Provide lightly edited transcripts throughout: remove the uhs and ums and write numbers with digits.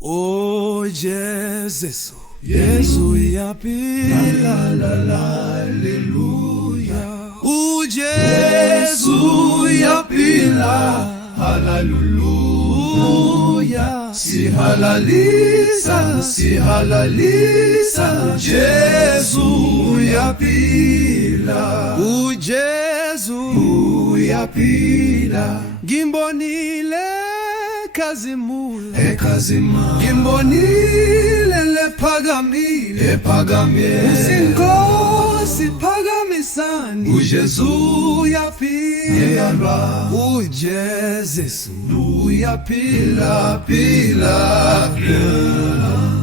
Oh Jesus, Yesu yapila, hallelujah. Oh Yesu yapila, hallelujah. Sihalalisa, Yesu yapila. Oh Yesu yapila. Ngimbonile ekazimula, ngimbonile lephakamile, usinkosi phakamisani, uJesu uyaphila, uJesu uyaphila, phila.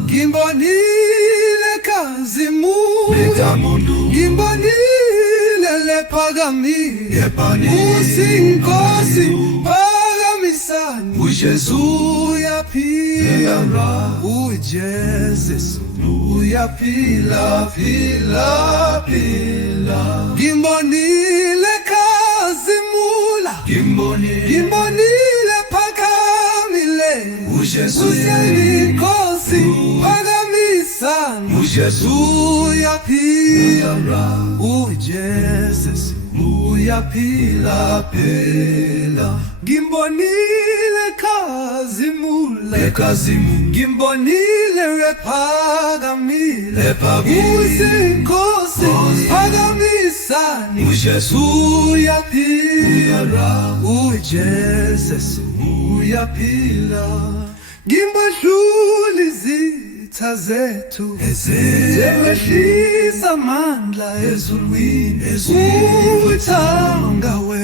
Ngimbonile ekazimula, ngimbonile lephakamile, usinkosi uJesu uyaphila, uJesu uyaphila, phila. Ngimbonile ekazimula, ngimbonile phakamile, uJesu usinkosi phakamisani, uJesu uyaphila, uJesu uyaphila, phila. Ngimbonile ekazimula, ngimbonile lephakamile, usinkosi phakamisani, uJesu uyaphila, uJesu uyaphila. Ngimbahlula izitha zethu, zehlisa amandla ezulwini, uthanga